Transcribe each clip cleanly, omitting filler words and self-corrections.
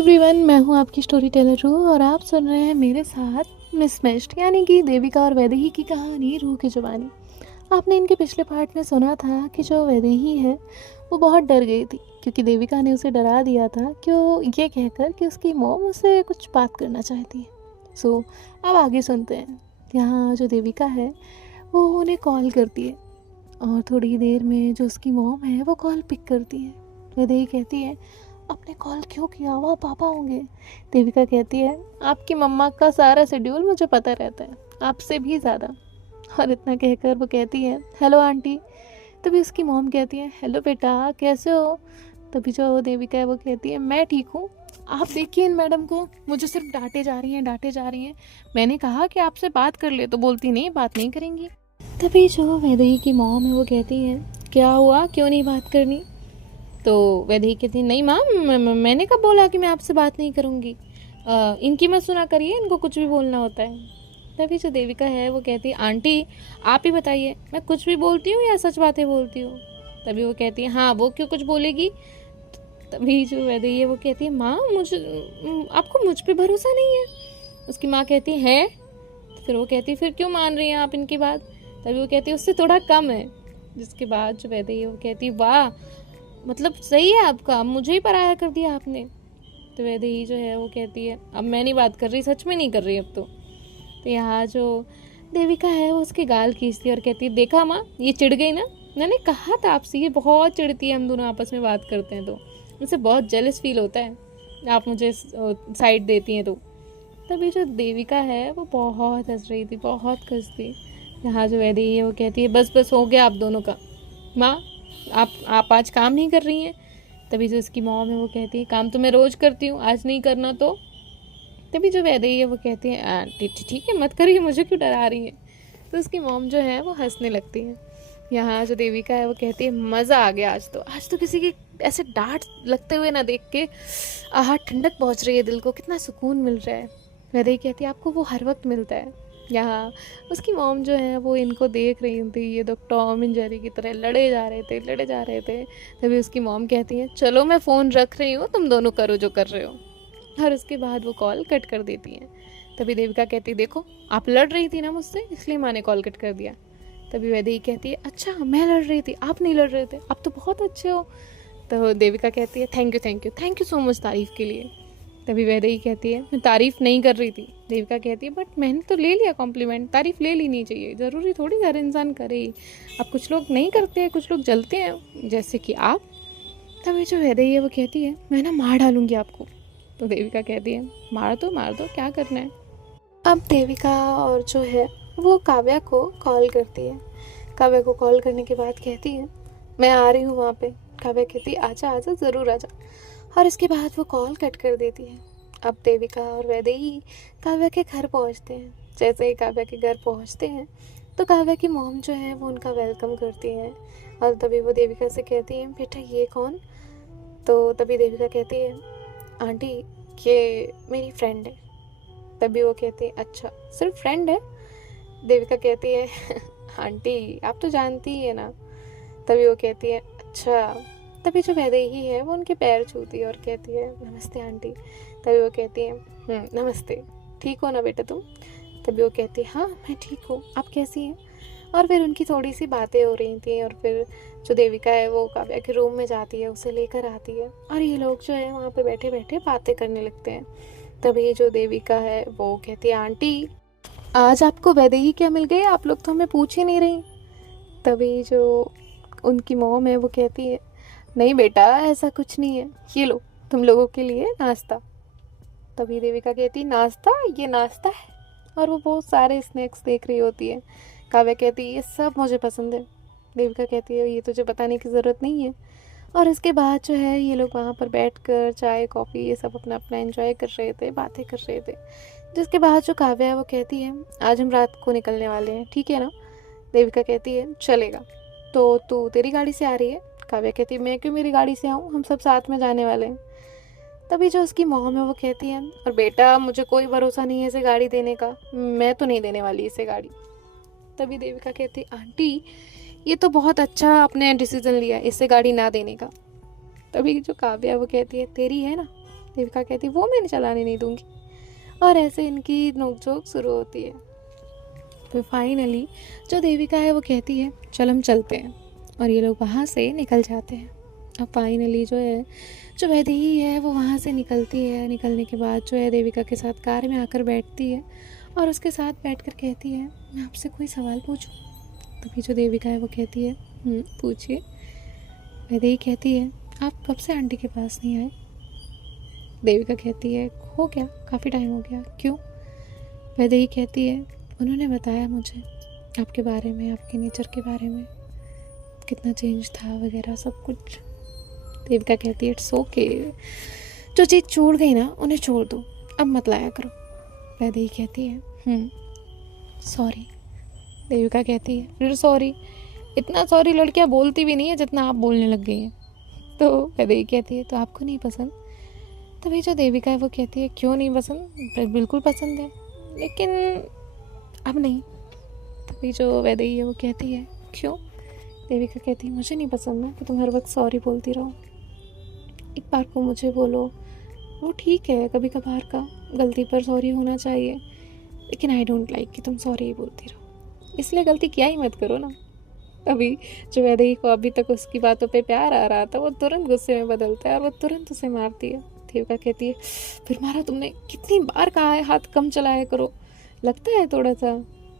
Everyone, मैं हूं आपकी स्टोरी टेलर रूह और आप सुन रहे हैं मेरे साथ मिसमैच्ड यानी कि देविका और वैदेही की कहानी रूह की जुबानी। आपने इनके पिछले पार्ट में सुना था कि जो वैदेही है वो बहुत डर गई थी क्योंकि देविका ने उसे डरा दिया था कि वो ये कहकर कि उसकी मॉम उससे कुछ बात करना चाहती है। सो अब आगे सुनते हैं। यहाँ जो देविका है वो उन्हें कॉल करती है और थोड़ी देर में जो उसकी मॉम है वो कॉल पिक करती है। वैदेही कहती है, आपने कॉल क्यों किया, वहाँ पापा होंगे। देविका कहती है, आपकी मम्मा का सारा शेड्यूल मुझे पता रहता है, आपसे भी ज़्यादा। और इतना कहकर वो कहती है, हेलो आंटी। तभी उसकी मॉम कहती है, हेलो बेटा, कैसे हो। तभी जो देविका है वो कहती है, मैं ठीक हूँ। आप देखिए इन मैडम को, मुझे सिर्फ डांटे जा रही हैं। मैंने कहा कि आपसे बात कर ले तो बोलती नहीं, बात नहीं करेंगी। तभी जो वैदेही की मॉम है वो कहती है, क्या हुआ, क्यों नहीं बात करनी। तो वैदेही कहती, नहीं माँ, मैंने कब बोला कि मैं आपसे बात नहीं करूँगी। इनकी मत सुना करिए, इनको कुछ भी बोलना होता है। तभी जो देविका है वो कहती है, आंटी आप ही बताइए, मैं कुछ भी बोलती हूँ या सच बातें बोलती हूँ। तभी वो कहती है, हाँ वो क्यों कुछ बोलेगी। तभी जो वैदेही है वो कहती है, माँ मुझे आपको मुझ पर भरोसा नहीं है। उसकी माँ कहती है। फिर वो कहती है, फिर क्यों मान रही हैं आप इनकी बात। तभी वो कहती है, उससे थोड़ा कम है। जिसके बाद जो वैदेही है वो कहती है, वाह मतलब सही है आपका, मुझे ही पराया कर दिया आपने। तो वैदेही जो है वो कहती है, अब मैं नहीं बात कर रही, सच में नहीं कर रही अब तो। यहाँ जो देविका है वो उसके गाल खींचती है और कहती है, देखा माँ ये चिढ़ गई ना, मैंने कहा था आपसे ये बहुत चिढ़ती है, हम दोनों आपस में बात करते हैं तो मुझसे बहुत जेलस फील होता है, आप मुझे साइड देती हैं तो। तभी जो देविका है वो बहुत हंस रही थी, बहुत खुश थी। यहाँ जो वैदेही है वो कहती है, बस बस हो गया आप दोनों का, माँ आप आज काम नहीं कर रही हैं। तभी जो इसकी मॉम है वो कहती है, काम तो मैं रोज़ करती हूँ, आज नहीं करना तो। तभी जो वैदेही है वो कहती है, ठीक है मत करिए, मुझे क्यों डरा रही हैं। तो उसकी मॉम जो है वो हंसने लगती है। यहाँ जो देविका है वो कहती है, मज़ा आ गया आज तो किसी की ऐसे डांट लगते हुए ना देख के ठंडक पहुँच रही है दिल को, कितना सुकून मिल रहा है। वैदेही कहती है, आपको वो हर वक्त मिलता है। यहाँ उसकी मॉम जो है वो इनको देख रही थी, ये दो टॉम एंड जेरी की तरह लड़े जा रहे थे। तभी उसकी मॉम कहती है, चलो मैं फ़ोन रख रही हूँ, तुम दोनों करो जो कर रहे हो। और उसके बाद वो कॉल कट कर देती हैं। तभी देविका कहती है, देखो आप लड़ रही थी ना मुझसे, इसलिए माँ ने कॉल कट कर दिया। तभी वैदेही कहती है, अच्छा मैं लड़ रही थी, आप नहीं लड़ रहे थे, आप तो बहुत अच्छे हो। तो देविका कहती है, थैंक यू सो मच तारीफ़ के लिए। तभी वैदेही कहती है, मैं तारीफ़ नहीं कर रही थी। देविका कहती है, बट मैंने तो ले लिया कॉम्प्लीमेंट, तारीफ़ ले लेनी चाहिए, ज़रूरी थोड़ी हर इंसान करे ही। अब कुछ लोग नहीं करते हैं, कुछ लोग जलते हैं, जैसे कि आप। तभी जो वैदेही है वो कहती है, मैं ना मार डालूंगी आपको। तो देविका कहती है, मार दो, क्या करना है। अब देविका और जो है वो काव्या को कॉल करती है। काव्या को कॉल करने के बाद कहती है, मैं आ रही हूँ वहाँ पे। काव्या कहती है, आजा आजा, ज़रूर आजा। और इसके बाद वो कॉल कट कर देती है। अब देविका और वैदेही काव्या के घर पहुंचते हैं। जैसे ही काव्या के घर पहुंचते हैं तो काव्या की मॉम जो है वो उनका वेलकम करती है। और तभी वो देविका से कहती है, बेटा ये कौन। तो तभी देविका कहती है, आंटी ये मेरी फ्रेंड है। तभी वो कहती है, अच्छा सिर्फ फ्रेंड है। देविका कहती है, आंटी आप तो जानती ही है ना। तभी वो कहती है, अच्छा। तभी जो वैदेही है वो उनके पैर छूती है और कहती है, नमस्ते आंटी। तभी वो कहती है, नमस्ते, ठीक हो ना बेटा तुम। तभी वो कहती है, हाँ मैं ठीक हूँ, आप कैसी हैं। और फिर उनकी थोड़ी सी बातें हो रही थी और फिर जो देविका है वो काव्या के रूम में जाती है, उसे लेकर आती है और ये लोग जो है वहाँ पे बैठे बैठे बातें करने लगते हैं। तभी जो देविका है वो कहती है, आंटी आज आपको वैदेही क्या मिल गई, आप लोग तो हमें पूछ ही नहीं रही। तभी जो उनकी मॉम है वो कहती है, नहीं बेटा ऐसा कुछ नहीं है, ये लो तुम लोगों के लिए नाश्ता। तभी देविका कहती, नाश्ता, ये नाश्ता है। और वो बहुत सारे स्नैक्स देख रही होती है। काव्या कहती है, ये सब मुझे पसंद है। देविका कहती है, ये तुझे बताने की ज़रूरत नहीं है। और इसके बाद जो है ये लोग वहाँ पर बैठकर चाय कॉफ़ी ये सब अपना अपना एंजॉय कर रहे थे, बातें कर रहे थे। जिसके बाद जो काव्या है वो कहती है, आज हम रात को निकलने वाले हैं, ठीक है ना। देविका कहती है, चलेगा। तो तू तेरी गाड़ी से आ रही है। काव्या कहती है, मैं क्यों मेरी गाड़ी से आऊँ, हम सब साथ में जाने वाले हैं। तभी जो उसकी मॉम है वो कहती है, और बेटा मुझे कोई भरोसा नहीं है इसे गाड़ी देने का, मैं तो नहीं देने वाली इसे गाड़ी। तभी देविका कहती है, आंटी ये तो बहुत अच्छा आपने डिसीजन लिया इससे गाड़ी ना देने का। तभी जो काव्या है वो कहती है, तेरी है ना, देविका कहती वो मैं चलाने नहीं दूंगी। और ऐसे इनकी नोकझोंक शुरू होती है। फिर फाइनली जो देविका है वो कहती है चल हम चलते हैं, और ये लोग वहाँ से निकल जाते हैं। अब फाइनली जो है जो वैदेही है वो वहाँ से निकलती है। निकलने के बाद जो है देविका के साथ कार में आकर बैठती है और उसके साथ बैठकर कहती है मैं आपसे कोई सवाल पूछूं। तभी जो देविका है वो कहती है पूछिए। वैदेही कहती है आप कब से आंटी के पास नहीं आए। देविका कहती है हो गया, काफ़ी टाइम हो गया। क्यों। वैदेही कहती है उन्होंने बताया मुझे आपके बारे में, आपके नेचर के बारे में, कितना चेंज था वगैरह सब कुछ। देविका कहती है इट्स ओके, जो चीज़ छोड़ गई ना उन्हें छोड़ दो, अब मत लाया करो। वैदेही कहती है सॉरी। देविका कहती है फिर सॉरी, इतना सॉरी लड़कियां बोलती भी नहीं है जितना आप बोलने लग गई हैं। तो वैदेही कहती है तो आपको नहीं पसंद। तभी जो देविका है वो कहती है क्यों नहीं पसंद, बिल्कुल पसंद है, लेकिन अब नहीं। तभी जो वैदेही है वो कहती है क्यों। देविका कहती है मुझे नहीं पसंद ना कि तुम हर वक्त सॉरी बोलती रहो, एक बार को मुझे बोलो, वो ठीक है कभी कभार का गलती पर सॉरी होना चाहिए, लेकिन आई डोंट लाइक कि तुम सॉरी ही बोलती रहो, इसलिए गलती क्या ही मत करो ना। अभी जो वैदेही को अभी तक उसकी बातों पे प्यार आ रहा था वो तुरंत गुस्से में बदलता है और वो तुरंत उसे मारती है। देविका कहती है फिर मारा तुमने, कितनी बार कहा है हाथ कम चलाया करो, लगता है थोड़ा सा।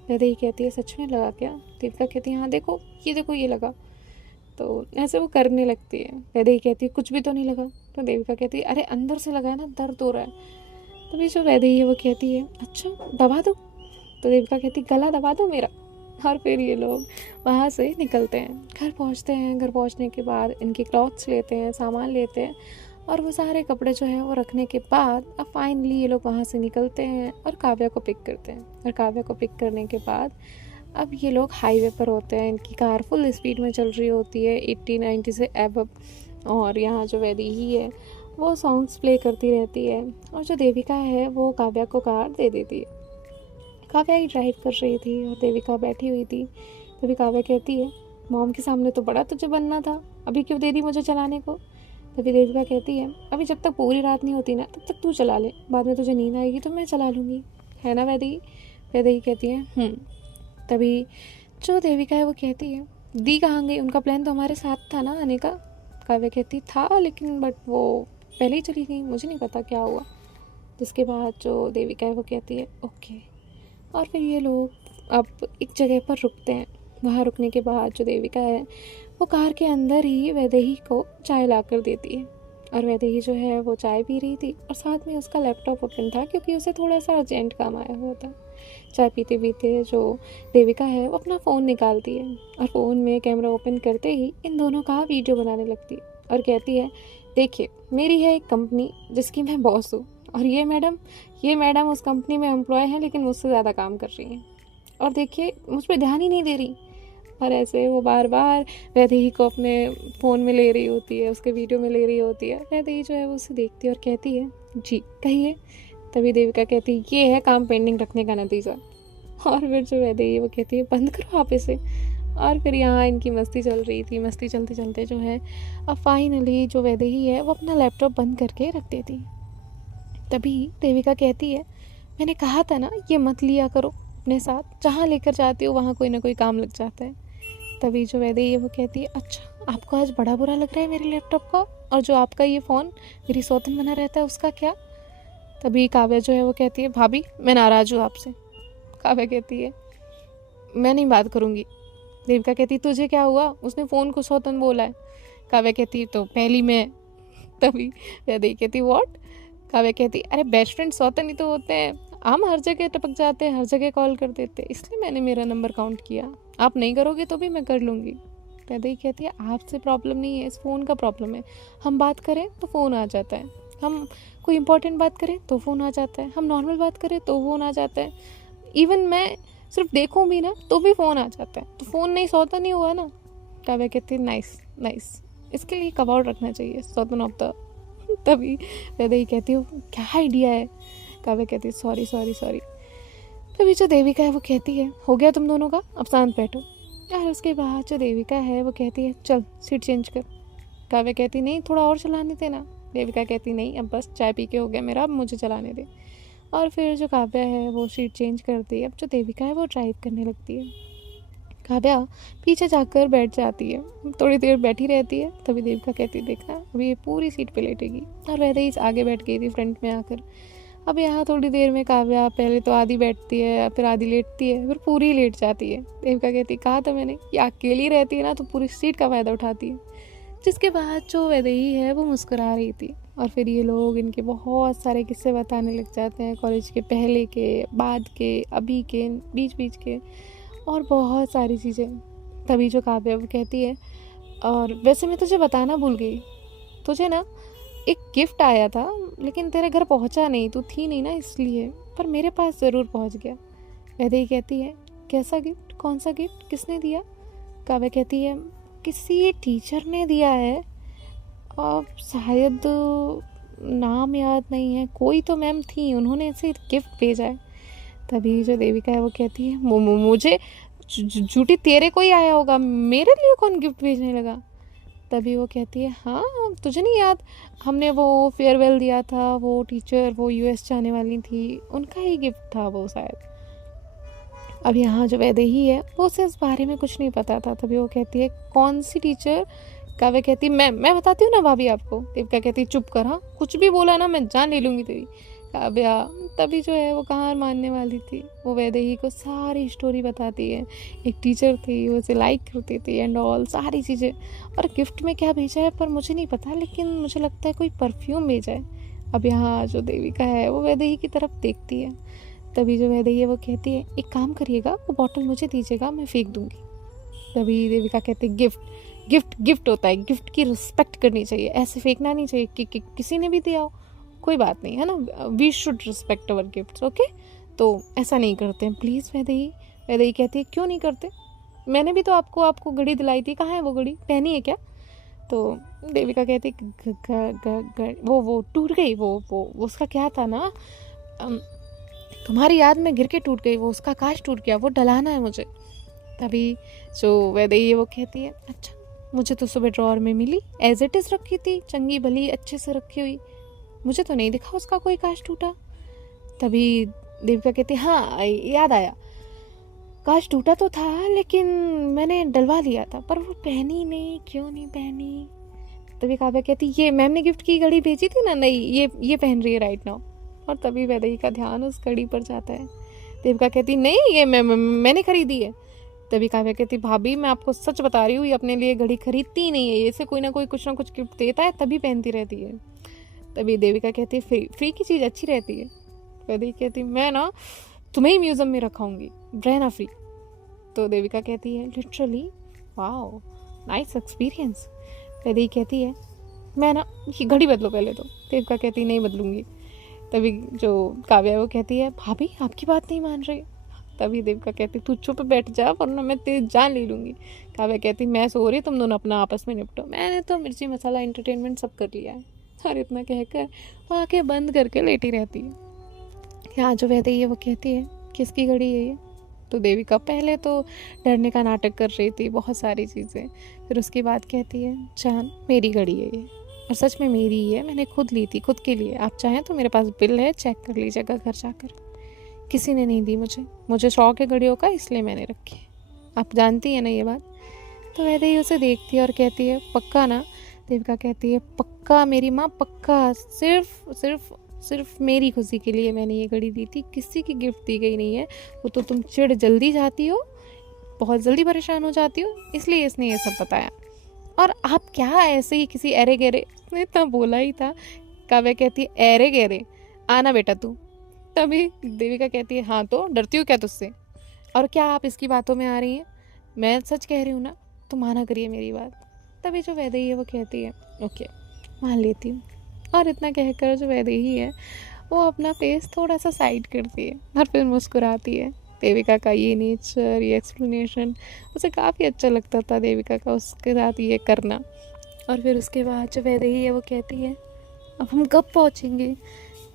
वैदेही कहती है सच में लगा क्या। देविका कहती है हाँ देखो ये लगा। तो ऐसे वो करने लगती है। वैदेही कहती है कुछ भी तो नहीं लगा। तो देविका कहती है अरे अंदर से लगा है ना, दर्द हो रहा है। तभी जो वैदेही है वो कहती है अच्छा दबा दो। तो देविका कहती गला दबा दो मेरा। और फिर ये लोग वहाँ से निकलते हैं, घर पहुँचते हैं। घर पहुँचने के बाद इनके क्लॉथ्स लेते हैं, सामान लेते हैं, और वो सारे कपड़े जो है वो रखने के बाद अब फाइनली ये लोग वहाँ से निकलते हैं और काव्या को पिक करते हैं। और काव्या को पिक करने के बाद अब ये लोग हाईवे पर होते हैं। इनकी कार फुल स्पीड में चल रही होती है 80-90 से एबव, और यहाँ जो वैदेही है वो सॉन्ग्स प्ले करती रहती है, और जो देविका है वो काव्या को कार दे देती है। काव्या ही ड्राइव कर रही थी और देविका बैठी हुई थी। तभी काव्या कहती है मॉम के सामने तो बड़ा तुझे बनना था, अभी क्यों दे दी मुझे चलाने को। तभी देविका कहती है अभी जब तक पूरी रात नहीं होती ना तब तक तू चला ले, बाद में तुझे नींद आएगी तो मैं चला लूँगी, है ना वैदेही। वैदेही कहती है तभी जो देविका है वो कहती है दी कहाँ गई, उनका प्लान तो हमारे साथ था ना आने का। काव्या कहती था लेकिन बट वो पहले ही चली गई, मुझे नहीं पता क्या हुआ। जिसके बाद जो देविका है वो कहती है ओके। और फिर ये लोग अब एक जगह पर रुकते हैं। वहाँ रुकने के बाद जो देविका है वो कार के अंदर ही वैदेही को चाय ला कर देती है। और वैदेही जो है वो चाय पी रही थी और साथ में उसका लैपटॉप ओपन था, क्योंकि उसे थोड़ा सा अर्जेंट काम आया हुआ था। चाय पीते पीते जो देविका है वो अपना फ़ोन निकालती है और फ़ोन में कैमरा ओपन करते ही इन दोनों का वीडियो बनाने लगती है और कहती है देखिए मेरी है एक कंपनी जिसकी मैं बॉस हूँ, और ये मैडम उस कंपनी में एम्प्लॉय हैं लेकिन मुझसे ज़्यादा काम कर रही हैं, और देखिए मुझ पर ध्यान ही नहीं दे रही। और ऐसे वो बार बार वैदेही को अपने फ़ोन में ले रही होती है, उसके वीडियो में ले रही होती है। वैदेही जो है वो उसे देखती है और कहती है जी कहिए। तभी देविका कहती है ये है काम पेंडिंग रखने का नतीजा। और फिर जो वैदेही है वो कहती है बंद करो आप इसे। और फिर यहाँ इनकी मस्ती चल रही थी, मस्ती चलते चलते जो है अब फाइनली जो वैदेही है वो अपना लैपटॉप बंद करके रख देती। तभी देविका कहती है मैंने कहा था ना ये मत लिया करो अपने साथ, जहाँ लेकर जाती हो वहाँ कोई ना कोई काम लग जाता है। तभी जो वैदेही है वो कहती है अच्छा आपको आज बड़ा बुरा लग रहा है मेरे लैपटॉप का, और जो आपका ये फ़ोन मेरी सौतन बना रहता है उसका क्या। तभी काव्या जो है वो कहती है भाभी मैं नाराज़ हूँ आपसे। काव्या कहती है मैं नहीं बात करूँगी। देविका कहती है तुझे क्या हुआ, उसने फ़ोन को सौतन बोला है। काव्या कहती है तो पहली मैं। तभी वैदेही कहती है व्हाट। काव्या कहती अरे बेस्ट फ्रेंड सौतन ही तो होते हैं, हम हर जगह टपक जाते हैं, हर जगह कॉल कर देते हैं, इसलिए मैंने मेरा नंबर काउंट किया, आप नहीं करोगे तो भी मैं कर लूँगी। वैदेही कहती है आपसे प्रॉब्लम नहीं है, इस फ़ोन का प्रॉब्लम है। हम बात करें तो फ़ोन आ जाता है, हम कोई इंपॉर्टेंट बात करें तो फ़ोन आ जाता है, हम नॉर्मल बात करें तो फ़ोन आ जाता है, इवन मैं सिर्फ देखूँ भी ना तो भी फ़ोन आ जाता है, तो फ़ोन नहीं सौतन नहीं हुआ ना। काव्या कहती है नाइस, इसके लिए कवर्ड रखना चाहिए सौतन ऑफ द। तभी वैदेही कहती हो क्या आइडिया है। काव्या कहती है सॉरी। तभी जो देविका है वो कहती है हो गया तुम दोनों का, अब शांत बैठो। यार उसके बाद जो देविका है वो कहती है चल सीट चेंज कर। काव्या कहती नहीं थोड़ा और चलाने देना। देविका कहती नहीं, अब बस चाय पी के हो गया मेरा, अब मुझे चलाने दे। और फिर जो काव्या है वो सीट चेंज करती है। अब जो देविका है वो ड्राइव करने लगती है। काव्या पीछे जाकर बैठ जाती है, थोड़ी देर बैठी रहती है। तभी देविका कहती है देखना अभी ये पूरी सीट पे लेटेगी, और वैसे ही आगे बैठ गई थी फ्रंट में आकर। अब यहाँ थोड़ी देर में काव्या पहले तो आधी बैठती है, फिर आधी लेटती है, फिर पूरी लेट जाती है। देविका कहती कहा था मैंने, ये अकेली रहती है ना तो पूरी सीट का फ़ायदा उठाती है। जिसके बाद जो वैदेही है वो मुस्कुरा रही थी, और फिर ये लोग इनके बहुत सारे किस्से बताने लग जाते हैं, कॉलेज के पहले के, बाद के, अभी के, बीच बीच के, और बहुत सारी चीज़ें। तभी जो काव्या वो कहती है, और वैसे मैं तुझे बताना भूल गई, तुझे ना एक गिफ्ट आया था लेकिन तेरे घर पहुंचा नहीं, तू थी नहीं ना इसलिए, पर मेरे पास ज़रूर पहुंच गया। वैदेही कहती है कैसा गिफ्ट, कौन सा गिफ्ट, किसने दिया? काव्या कहती है किसी टीचर ने दिया है, और शायद नाम याद नहीं है, कोई तो मैम थी, उन्होंने ऐसे गिफ्ट भेजा है। तभी जो देविका है वो कहती है मुझे झूठी, तेरे को ही आया होगा, मेरे लिए कौन गिफ्ट भेजने लगा? तभी वो कहती है हाँ तुझे नहीं याद, हमने वो फेयरवेल दिया था, वो टीचर वो यूएस जाने वाली थी, उनका ही गिफ्ट था वो शायद। अब यहाँ जो वैदेही है वो उसे इस बारे में कुछ नहीं पता था। तभी वो कहती है कौन सी टीचर? काव्या कहती मैं बताती हूँ ना भाभी आपको। देविका कहती चुप कर, हाँ कुछ भी बोला ना मैं जान ले लूँगी तेरी। काव्या तभी जो है वो कहाँ मानने वाली थी, वो वैदेही को सारी स्टोरी बताती है। एक टीचर थी, वो उसे लाइक करती थी एंड ऑल सारी चीज़ें, और गिफ्ट में क्या भेजा है पर मुझे नहीं पता, लेकिन मुझे लगता है कोई परफ्यूम भेजा है। अब यहाँ जो देविका है वो वैदेही की तरफ देखती है। तभी जो वैदेही है वो कहती है एक काम करिएगा, वो बॉटल मुझे दीजिएगा, मैं फेंक दूँगी। तभी देविका कहती है गिफ्ट गिफ्ट गिफ्ट होता है, गिफ्ट की रिस्पेक्ट करनी चाहिए, ऐसे फेंकना नहीं चाहिए कि किसी ने भी दिया हो, कोई बात नहीं है ना, we should respect our gifts, okay. तो ऐसा नहीं करते हैं प्लीज़ वैदेही। वैदेही कहती है क्यों नहीं करते, मैंने भी तो आपको घड़ी दिलाई थी, कहाँ है वो घड़ी, पहनी है क्या? तो देविका कहती वो टूट गई, वो उसका क्या था ना, तुम्हारी याद में गिर के टूट गई, वो उसका कांच टूट गया, वो डलाना है मुझे। तभी जो वैदेही है वो कहती है अच्छा, मुझे तो सुबह ड्रॉअर में मिली, एज इट इज़ रखी थी, चंगी भली अच्छे से रखी हुई, मुझे तो नहीं दिखा उसका कोई कांच टूटा। तभी देविका कहती हाँ याद आया, कांच टूटा तो था लेकिन मैंने डलवा लिया था, पर वो पहनी नहीं, क्यों नहीं पहनी? तभी काव्या कहती ये मैम ने गिफ्ट की घड़ी भेजी थी ना, नहीं ये पहन रही है राइट नाउ। और तभी वैदेही का ध्यान उस घड़ी पर जाता है। देविका कहती नहीं ये मैंने खरीदी है। तभी काव्या कहती भाभी मैं आपको सच बता रही हूँ, ये अपने लिए घड़ी खरीदती ही नहीं है, ये से कोई ना कोई कुछ ना कुछ गिफ्ट देता है तभी पहनती रहती है। तभी देविका कहती है फ्री की चीज़ अच्छी रहती है। वैदेही कहती मैं ना तुम्हें ही म्यूज़ियम में रखाऊंगी, रहना फ्री। तो देविका कहती है literally, wow nice experience. Vaidehi कहती है मैं ना ये घड़ी बदलो पहले तो। देविका कहती नहीं बदलूंगी। तभी जो काव्या है वो कहती है भाभी आपकी बात नहीं मान रही। तभी देविका कहती तू चुप बैठ जा वरना मैं तेरी जान ले लूँगी। काव्या कहती मैं सो रही, तुम दोनों अपना आपस में निपटो, मैंने तो मिर्ची मसाला एंटरटेनमेंट सब कर लिया है। और इतना कहकर वो आँखें बंद करके लेटी रहती है। यहाँ जो वैदेही है वो कहती है किसकी घड़ी है ये? तो देविका पहले तो डरने का नाटक कर रही थी, बहुत सारी चीज़ें, फिर उसके बाद कहती है जान मेरी घड़ी है ये, और सच में मेरी ही है, मैंने खुद ली थी खुद के लिए, आप चाहें तो मेरे पास बिल है, चेक कर लीजिएगा घर जाकर, किसी ने नहीं दी मुझे शौक है घड़ियों का इसलिए मैंने रखी है, आप जानती हैं ना ये बात। तो वैदेही उसे देखती है और कहती है पक्का ना? देविका कहती है पक्का मेरी माँ, पक्का, सिर्फ मेरी खुशी के लिए मैंने ये घड़ी दी थी, किसी की गिफ्ट दी गई नहीं है। वो तो तुम चिढ़ जल्दी जाती हो, बहुत जल्दी परेशान हो जाती हो, इसलिए इसने ये सब बताया। और आप क्या ऐसे ही किसी एरे गेरे ने इतना बोला ही था। काव्या कहती है एरे गेरे आना बेटा तू। तभी देविका कहती है हाँ तो डरती हूँ क्या तुझसे, और क्या आप इसकी बातों में आ रही हैं, मैं सच कह रही हूँ ना, तो माना करिए मेरी बात। तभी जो वैदेही है वो कहती है ओके मान लेती हूँ। और इतना कहकर जो वैदेही है वो अपना फेस थोड़ा सा साइड करती है और फिर मुस्कुराती है। देविका का ये नेचर, ये एक्सप्लेनेशन उसे काफ़ी अच्छा लगता था, देविका का उसके साथ ये करना। और फिर उसके बाद जो वैदेही है वो कहती है अब हम कब पहुँचेंगे?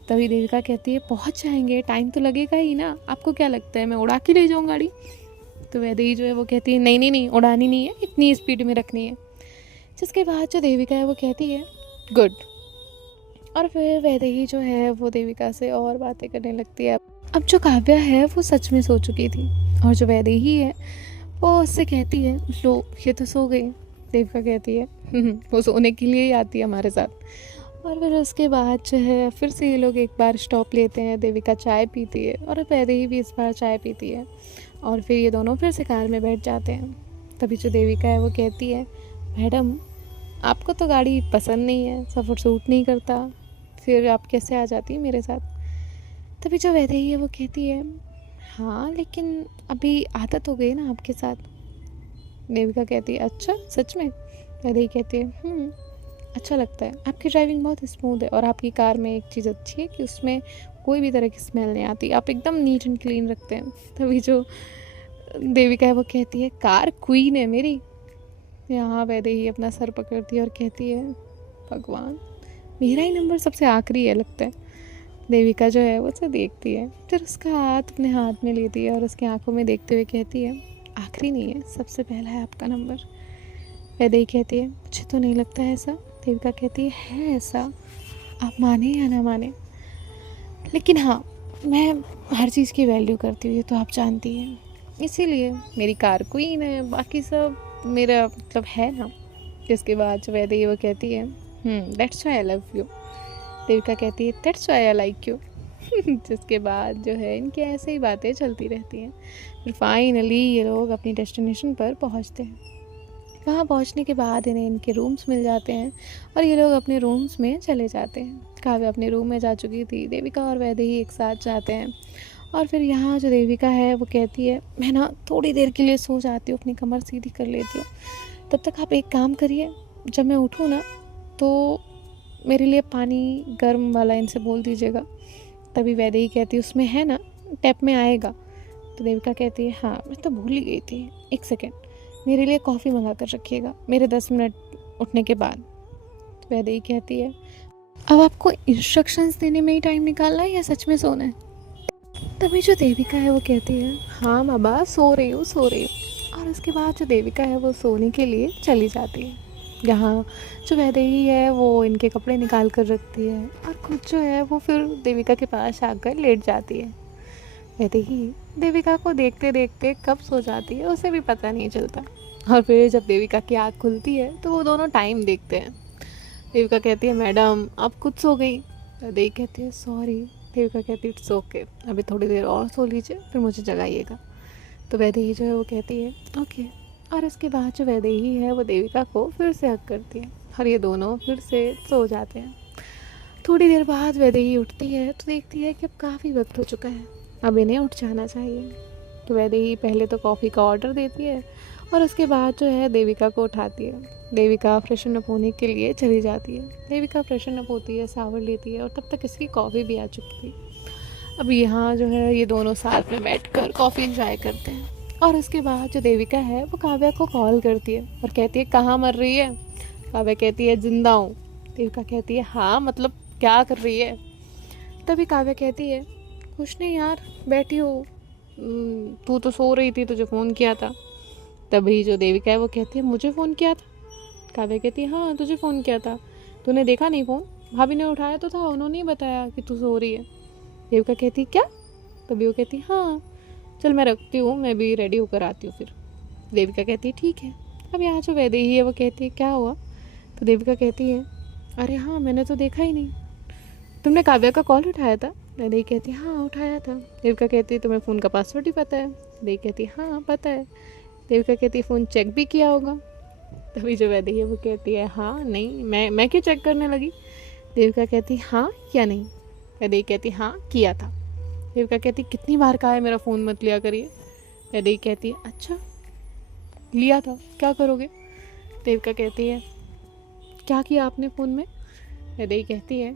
तभी देविका कहती है पहुँच जाएंगे, टाइम तो लगेगा ही ना, आपको क्या लगता है मैं उड़ा के ले जाऊँ गाड़ी? तो वैदेही जो है वो कहती है नहीं उड़ानी नहीं है, इतनी स्पीड में रखनी है। जिसके बाद जो देविका है वो कहती है गुड, और फिर वैदेही जो है वो देविका से और बातें करने लगती है। अब जो काव्या है वो सच में सो चुकी थी, और जो वैदेही है वो उससे कहती है लो ये तो सो गई। देविका कहती है वो सोने के लिए ही आती है हमारे साथ। और फिर उसके बाद जो है फिर से ये लोग एक बार स्टॉप लेते हैं, देविका चाय पीती है और वैदेही भी इस बार चाय पीती है, और फिर ये दोनों फिर से कार में बैठ जाते हैं। तभी जो देविका है वो कहती है मैडम आपको तो गाड़ी पसंद नहीं है, सफ़र सूट नहीं करता, फिर आप कैसे आ जाती मेरे साथ। तभी जो वैदेही है वो कहती है हाँ लेकिन अभी आदत हो गई ना आपके साथ। देविका कहती है अच्छा सच में। वैदेही कहती है अच्छा लगता है, आपकी ड्राइविंग बहुत स्मूथ है, और आपकी कार में एक चीज़ अच्छी है कि उसमें कोई भी तरह की स्मेल नहीं आती, आप एकदम नीट एंड क्लीन रखते हैं। तभी जो देविका है वो कहती है कार क्वीन है मेरी। यहाँ वैदेही अपना सर पकड़ती है और कहती है भगवान मेरा ही नंबर सबसे आखिरी है लगता है। देविका जो है वो उसे देखती है, फिर उसका हाथ अपने हाथ में लेती है और उसकी आंखों में देखते हुए कहती है आखिरी नहीं है, सबसे पहला है आपका नंबर। वैदेही कहती है मुझे तो नहीं लगता है ऐसा। देविका कहती है ऐसा, आप माने या ना माने, लेकिन हाँ मैं हर चीज़ की वैल्यू करती हूँ, ये तो आप जानती हैं, इसीलिए मेरी कार क्वीन है, बाकी सब मेरा मतलब है ना। जिसके बाद जो वैदेही वो कहती है that's why I love you. Devika कहती है that's why I like you. जिसके बाद जो है इनकी ऐसे ही बातें चलती रहती हैं। फिर फाइनली ये लोग अपनी डेस्टिनेशन पर पहुंचते हैं। वहाँ पहुँचने के बाद इन्हें इनके रूम्स मिल जाते हैं और ये लोग अपने रूम्स में चले जाते हैं। काव्या अपने रूम में जा चुकी थी, देविका और वैदेही एक साथ जाते हैं। और फिर यहाँ जो देविका है वो कहती है मैं ना थोड़ी देर के लिए सो जाती हूँ, अपनी कमर सीधी कर लेती हूँ, तब तक आप एक काम करिए, जब मैं उठूँ ना तो मेरे लिए पानी गर्म वाला इनसे बोल दीजिएगा। तभी वैदेही कहती है उसमें है ना, टैप में आएगा। तो देविका कहती है हाँ मैं तो भूल ही गई थी, एक सेकेंड मेरे लिए कॉफ़ी मंगा कर रखिएगा मेरे 10 मिनट उठने के बाद। तो वैदेही कहती है अब आपको इंस्ट्रक्शंस देने में ही टाइम निकालना है या सच में सोना है। तभी जो देविका है वो कहती है हाँ बाबा सो रही हूँ सो रही हूँ। और उसके बाद जो देविका है वो सोने के लिए चली जाती है। यहाँ जो वैदेही है वो इनके कपड़े निकाल कर रखती है और खुद जो है वो फिर देविका के पास आकर लेट जाती है। वैदेही देविका को देखते देखते कब सो जाती है उसे भी पता नहीं चलता। और फिर जब देविका की आँख खुलती है तो वो दोनों टाइम देखते हैं। देविका कहती है मैडम आप खुद सो गई। वैदेही कहती है सॉरी। देविका कहती है इट्स ओके, अभी थोड़ी देर और सो लीजिए फिर मुझे जगाइएगा। तो वैदेही जो है वो कहती है ओके। और इसके बाद जो वैदेही है वो देविका को फिर से हक करती है और ये दोनों फिर से सो जाते हैं। थोड़ी देर बाद वैदेही उठती है तो देखती है कि अब काफ़ी वक्त हो चुका है, अब इन्हें उठ जाना चाहिए। तो वैदेही पहले तो कॉफ़ी का ऑर्डर देती है और उसके बाद जो है देविका को उठाती है। देविका फ्रेशन अप होने के लिए चली जाती है। देविका फ्रेशन अप होती है, शावर लेती है और तब तक इसकी कॉफ़ी भी आ चुकी थी। अब यहाँ जो है ये दोनों साथ में बैठकर कॉफ़ी इंजॉय करते हैं। और उसके बाद जो देविका है वो काव्या को कॉल करती है और कहती है कहाँ मर रही है। काव्या कहती है जिंदा हूँ। देविका कहती है हाँ मतलब क्या कर रही है। तभी काव्या कहती है कुछ नहीं यार बैठी हो, तू तो सो रही थी, तुझे फ़ोन किया था। तभी जो देविका है वो कहती है मुझे फ़ोन किया था। काव्या कहती है हाँ तुझे फ़ोन किया था, तूने देखा नहीं फ़ोन, भाभी ने उठाया तो था, उन्होंने ही बताया कि तू सो रही है। देविका कहती है क्या। तभी वो कहती है हाँ चल मैं रखती हूँ, मैं भी रेडी होकर आती हूँ फिर। देविका कहती है ठीक है। अब यहाँ जो वैदेही है वो कहती है क्या हुआ। तो देविका कहती है अरे हाँ मैंने तो देखा ही नहीं, तुमने काव्या का कॉल उठाया था। वैदेही कहती है हाँ उठाया था। देविका कहती है तुम्हें फ़ोन का पासवर्ड ही पता है। देविका कहती है हाँ पता है। देविका कहती है फ़ोन चेक भी किया होगा। तभी जो वैदेही है वो कहती है हाँ नहीं मैं क्यों चेक करने लगी। देविका कहती है हाँ या नहीं। वैदेही कहती है हाँ किया था। देविका कहती है कितनी बार कहा है मेरा फ़ोन मत लिया करिए। वैदेही कहती है अच्छा लिया था क्या करोगे। देविका कहती है क्या किया आपने फ़ोन में। वैदेही कहती है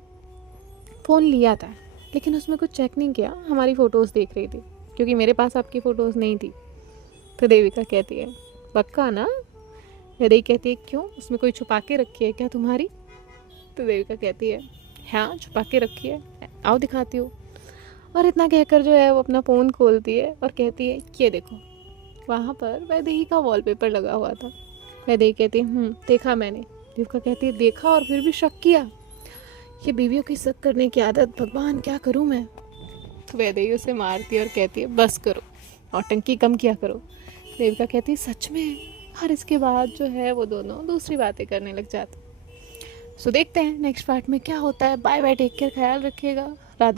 फ़ोन लिया था लेकिन उसमें कुछ चेक नहीं किया, हमारी फ़ोटोज़ देख रही थी क्योंकि मेरे पास आपकी फ़ोटोज़ नहीं थी। तो देविका कहती है पक्का ना। वैदेही कहती है क्यों, उसमें कोई छुपा के रखी है क्या तुम्हारी। तो देविका कहती है हाँ छुपा के रखी है, आओ दिखाती हूँ। और इतना कहकर जो है वो अपना फ़ोन खोलती है और कहती है ये देखो। वहाँ पर वैदेही का वॉलपेपर लगा हुआ था। वैदेही कहती है देखा मैंने। देविका कहती है देखा और फिर भी शक किया। ये बीवियों की शक करने की आदत, भगवान क्या करूँ मैं। तो वैदेही उसे मारती है और कहती है बस करो, नौटंकी कम किया करो। देविका कहती है सच में। और इसके बाद जो है वो दोनों दूसरी बातें करने लग जाते। सो देखते हैं नेक्स्ट पार्ट में क्या होता है। बाय बाय, टेक केयर, ख्याल रखिएगा, राधे।